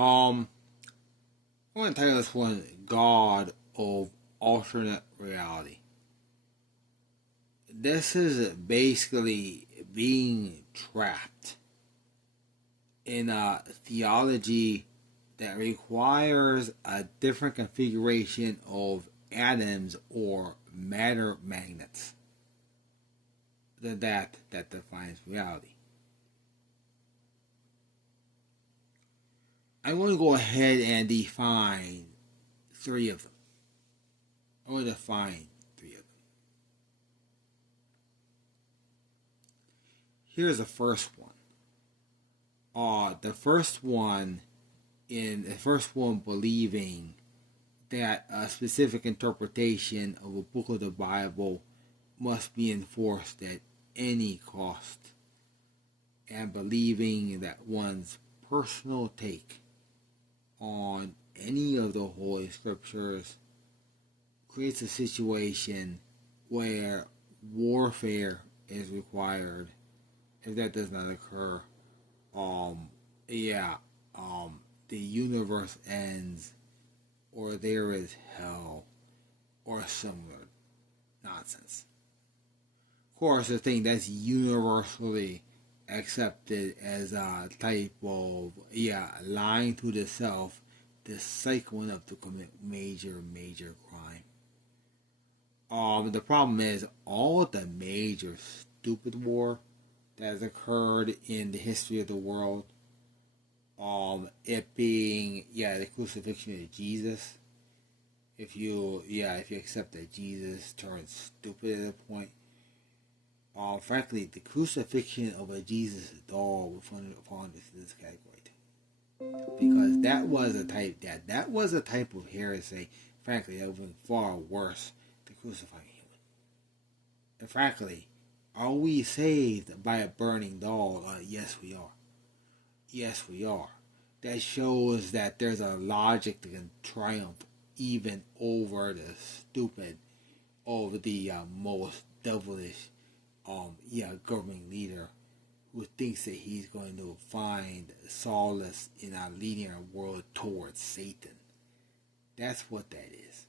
Um, I want to title this one God of Alternate Reality. This is basically being trapped in a theology that requires a different configuration of atoms or matter magnets than that defines reality. I want to go ahead and define three of them. I want to define three of them. Here's the first one. The first one believing that a specific interpretation of a book of the Bible must be enforced at any cost, and believing that one's personal take on any of the Holy Scriptures creates a situation where warfare is required. If that does not occur, the universe ends, or there is hell, or similar nonsense. Of course, the thing that's universally accepted as a type of lying to the self, the cycle enough to commit major crime. The problem is all the major stupid war that has occurred in the history of the world. It being the crucifixion of Jesus. If you accept that Jesus turned stupid at a point. Frankly, the crucifixion of a Jesus doll would fall into this category too. Because that was a type of heresy, frankly, that would be far worse than crucifying a human. And frankly, are we saved by a burning doll? Yes, we are. Yes, we are. That shows that there's a logic that can triumph even over the stupid, over the most devilish, governing leader who thinks that he's going to find solace in a linear world towards Satan. That's what that is.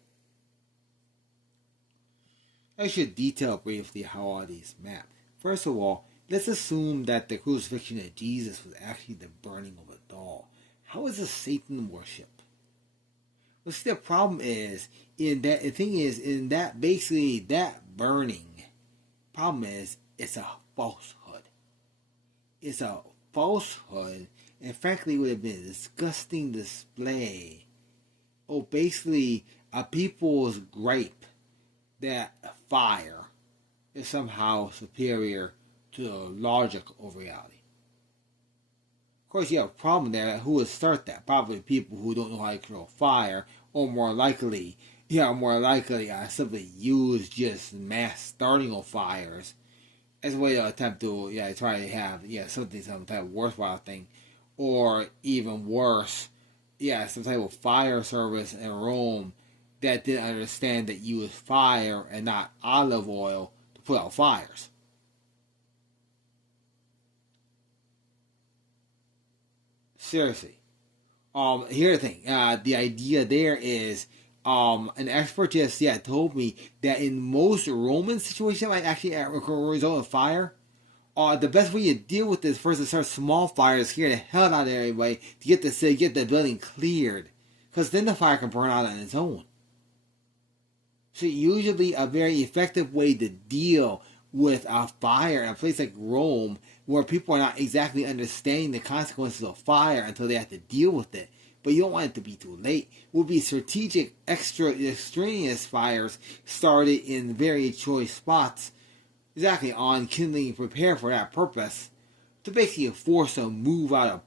I should detail briefly how all these map. First of all, let's assume that the crucifixion of Jesus was actually the burning of a doll. How is this Satan worship? Well, see, the problem is that burning. Problem is, it's a falsehood. It's a falsehood, and frankly, it would have been a disgusting display of basically a people's gripe that fire is somehow superior to the logic of reality. Of course, you have a problem there. Who would start that? Probably people who don't know how to control fire, or more likely, simply use just mass starting of fires as a way to attempt to try to have some type of worthwhile thing, or even worse, some type of fire service in Rome that didn't understand that you use fire and not olive oil to put out fires. Seriously. Here's the thing. The idea there is, an expert just told me that in most Roman situations, like actually result in fire, the best way to deal with this first is start small fires, scare the hell out of everybody to get the building cleared, because then the fire can burn out on its own. So usually a very effective way to deal with a fire in a place like Rome, where people are not exactly understanding the consequences of fire until they have to deal with it, but you don't want it to be too late, would be strategic extraneous fires started in very choice spots, exactly on kindling prepare for that purpose, to basically force a move out of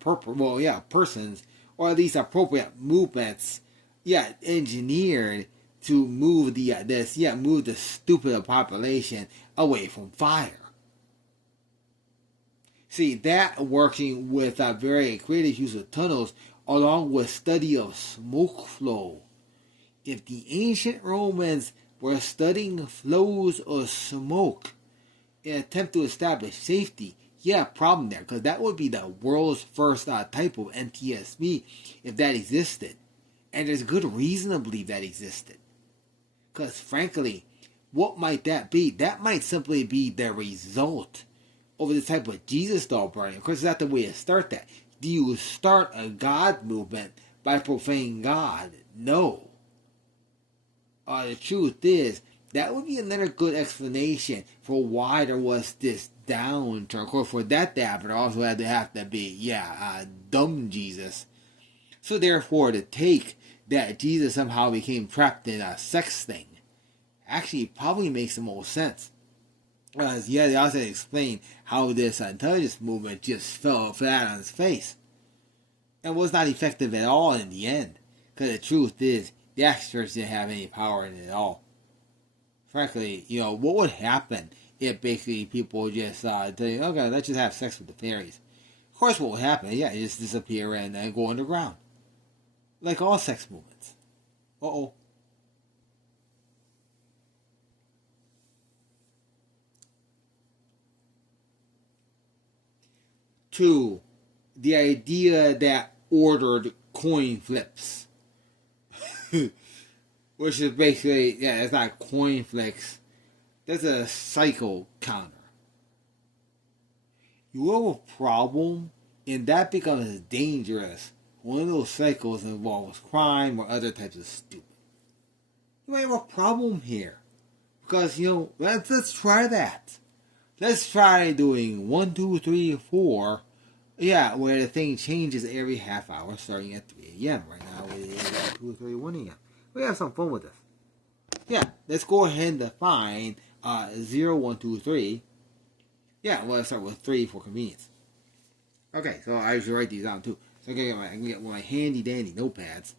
persons, or at least appropriate movements, engineered to move the stupid population away from fire. See, that working with a very creative use of tunnels, along with study of smoke flow. If the ancient Romans were studying flows of smoke in an attempt to establish safety, yeah, problem there, because that would be the world's first type of NTSB if that existed. And there's good reason to believe that existed. Because frankly, what might that be? That might simply be the result of the type of Jesus doll burning. Of course, that's not the way to start that. Do you start a God movement by profaning God? No. The truth is, that would be another good explanation for why there was this downturn. Of course, for that to happen, there also had to be, dumb Jesus. So therefore, to take that Jesus somehow became trapped in a sex thing actually probably makes the most sense. Because, they also explain how this intelligence movement just fell flat on its face. And was not effective at all in the end. Because the truth is, the experts didn't have any power in it at all. Frankly, what would happen if basically people just tell you, okay, let's just have sex with the fairies? Of course, what would happen? You just disappear and then go underground. Like all sex movements. Uh-oh. Two, the idea that ordered coin flips. Which is basically, it's not coin flips. That's a cycle counter. You have a problem, and that becomes dangerous. One of those cycles involves crime or other types of stupid. You might have a problem here. Because, let's try that. Let's try doing 1, 2, 3, 4. Yeah, where the thing changes every half hour starting at 3 a.m. Right now it is 2, 3, 1 a.m. We have some fun with this. Yeah, let's go ahead and define 0, 1, 2, 3. Yeah, well, let's start with 3 for convenience. Okay, so I usually write these down too. So I can get my handy dandy notepads.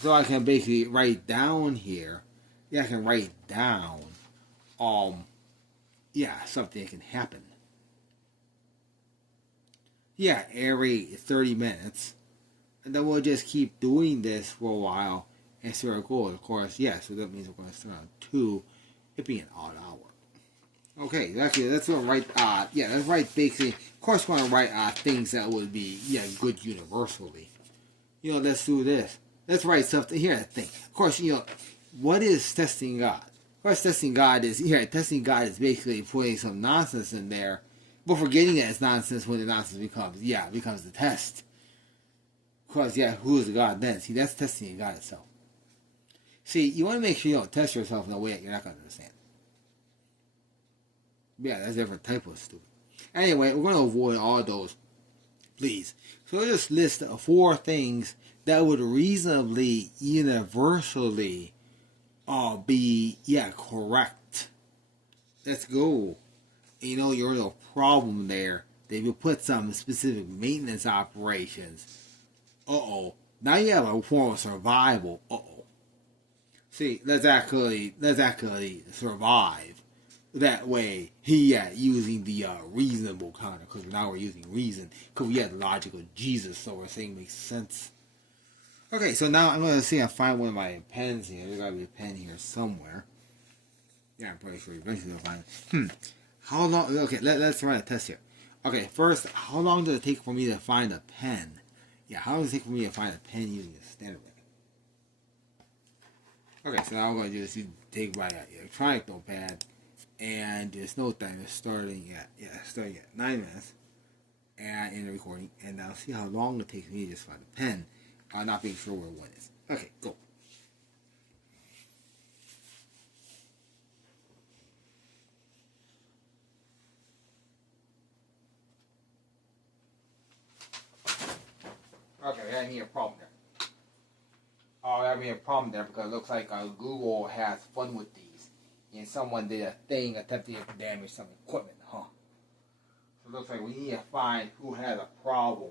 So I can basically write down here. Yeah, I can write down something that can happen. Yeah, every 30 minutes. And then we'll just keep doing this for a while and see our goal. Of course, so that means we're going to start on 2. It being an odd hour. Okay, actually, let's write, let's write basically, of course, we're going to write things that would be, good universally. Let's do this. Let's write something. Here, thing. Of course, what is testing God? Of course, testing God is basically putting some nonsense in there, but forgetting that it's nonsense when the nonsense becomes the test. Of course, who is God then? See, that's testing God itself. See, you want to make sure you don't test yourself in a way that you're not going to understand. Yeah, that's a different type of stupid. Anyway, we're going to avoid all those, please. So we'll just list 4 things that would reasonably, universally be, correct. Let's go. You're in a problem there. They will put some specific maintenance operations. Uh-oh. Now you have a form of survival. Uh-oh. See, let's actually survive. That way, using the reasonable counter, because now we're using reason, because we had logical Jesus, so we're saying makes sense. Okay, so now I'm going to see if I find one of my pens here. There's got to be a pen here somewhere. Yeah, I'm pretty sure eventually I'll find it. How long? Okay, let's run a test here. Okay, first, how long does it take for me to find a pen? Yeah, how long does it take for me to find a pen using a standard record? Okay, so now I'm going to do is take my electronic notepad, and this note time is starting at 9 minutes, and in the recording, and I'll see how long it takes me to just find a pen, not being sure where one is. Okay, go. Okay, we had a problem there. Oh, that having a problem there because it looks like Google has fun with these. And someone did a thing attempting to damage some equipment, huh? So it looks like we need to find who has a problem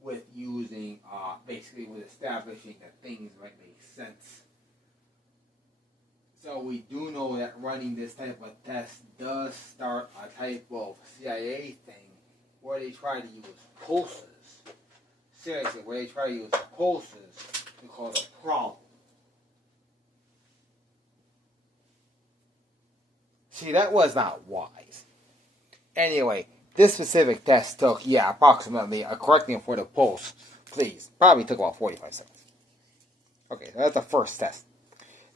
with using, basically with establishing that things might make sense. So we do know that running this type of test does start a type of CIA thing where they try to use pulses. Seriously, where they try to use pulses to cause a problem. See, that was not wise. Anyway, this specific test took, approximately, correcting for the pulse, please, probably took about 45 seconds. Okay, so that's the first test.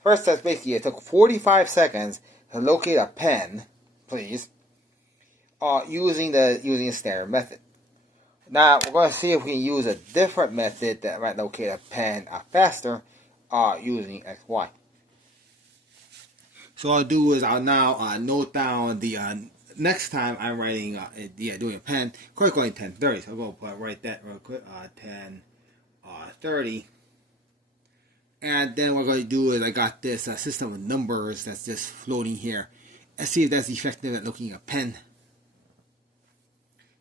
First test, basically, it took 45 seconds to locate a pen, please, using the standard method. Now, we're going to see if we can use a different method that might locate a pen faster, using XY. So what I'll do is I'll now note down the next time I'm writing, doing a pen, of course going 10:30. So I'll go write that real quick, 10:30. And then what I'm going to do is I got this system of numbers that's just floating here. Let's see if that's effective at looking at a pen.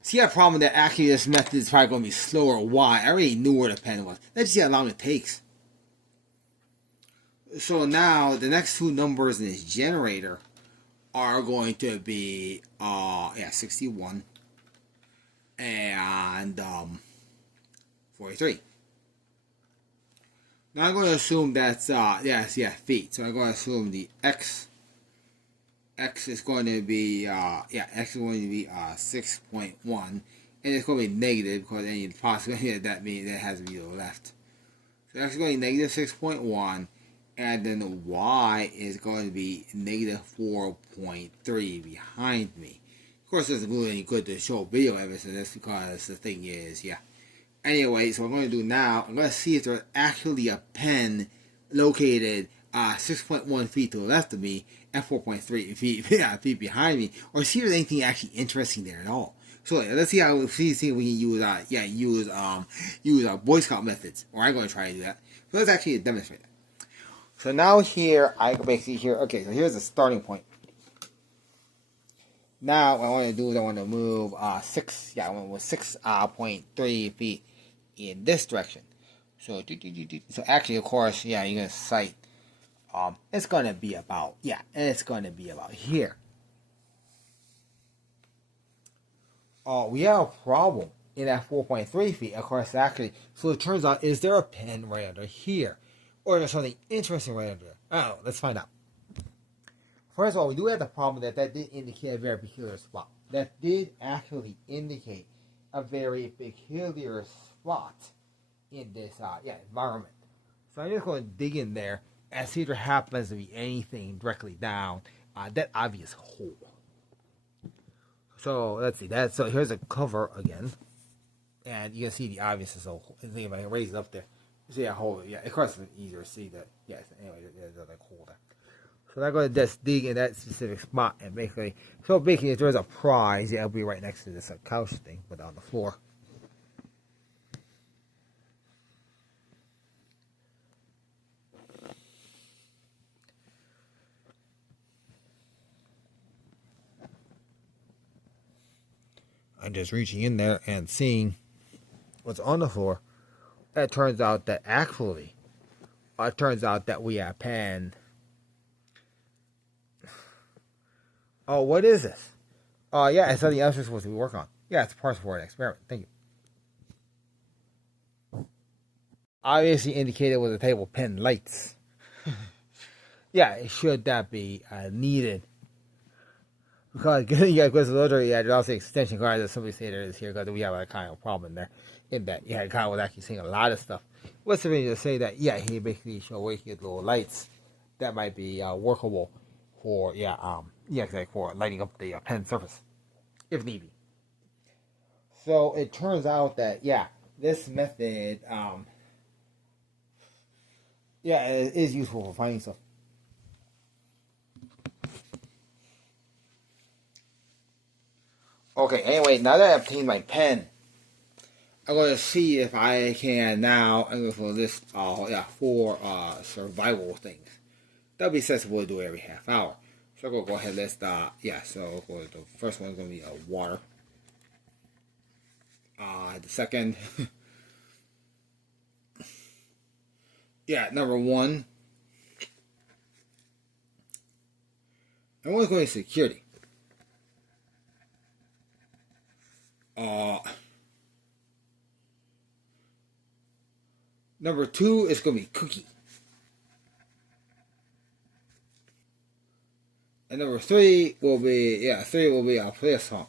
See that problem that actually this method is probably going to be slower. Why? I already knew where the pen was. Let's see how long it takes. So now the next two numbers in this generator are going to be 61 and 43. Now I'm going to assume that's feet. So I'm going to assume the x is going to be x is going to be 6.1, and it's going to be negative because any possibility that means it has to be to the left. So x is going to be negative 6.1. And then the y is going to be negative 4.3 behind me. Of course, it doesn't do any good to show video evidence of this because the thing is, Anyway, so what I'm going to do now, I'm going to see if there's actually a pen located 6.1 feet to the left of me and 4.3 feet behind me, or see if there's anything actually interesting there at all. So let's see how see if we can use Boy Scout methods, or I'm going to try to do that. So let's actually demonstrate that. So now here, I basically okay, so here's the starting point. Now what I want to do is I want to move 6.3 feet in this direction. So actually, of course, you're going to sight, it's going to be about, here. We have a problem in that 4.3 feet, of course, actually. So it turns out, is there a pen right under here? Or there's something interesting right under there? I don't know. Let's find out. First of all, we do have the problem that did indicate a very peculiar spot. That did actually indicate a very peculiar spot in this environment. So I'm just going to dig in there and see if there happens to be anything directly down that obvious hole. So let's see that. So here's a cover again, and you can see the obvious hole. I think if I raise it up there. See that hole? Yeah, of course it's easier to see that. Yes, anyway, there's a hole there. So I'm going to just dig in that specific spot and basically, if there's a prize, it'll be right next to this couch thing, but on the floor. I'm just reaching in there and seeing what's on the floor. It turns out that actually, we have pen. Oh, what is this? Oh, it's something else we're supposed to work on. Yeah, it's parts for an experiment. Thank you. Obviously indicated with the table pen lights. Should that be needed? Because there's also extension cards that somebody say there is here because we have a kind of problem there. In that, God was actually saying a lot of stuff. What's the reason to say that? He basically showed waking little lights that might be workable for for lighting up the pen surface if need be. So it turns out that this method it is useful for finding stuff. Okay, anyway, now that I've obtained my pen, I'm going to see if I can now, I'm going to for this, for survival things. That'll be sensible to do every half hour. So I'm going to go ahead and list, so the first one's going to be water. The second, number one, I want to go to security. Number two is going to be cookie. And number three will be, play a song.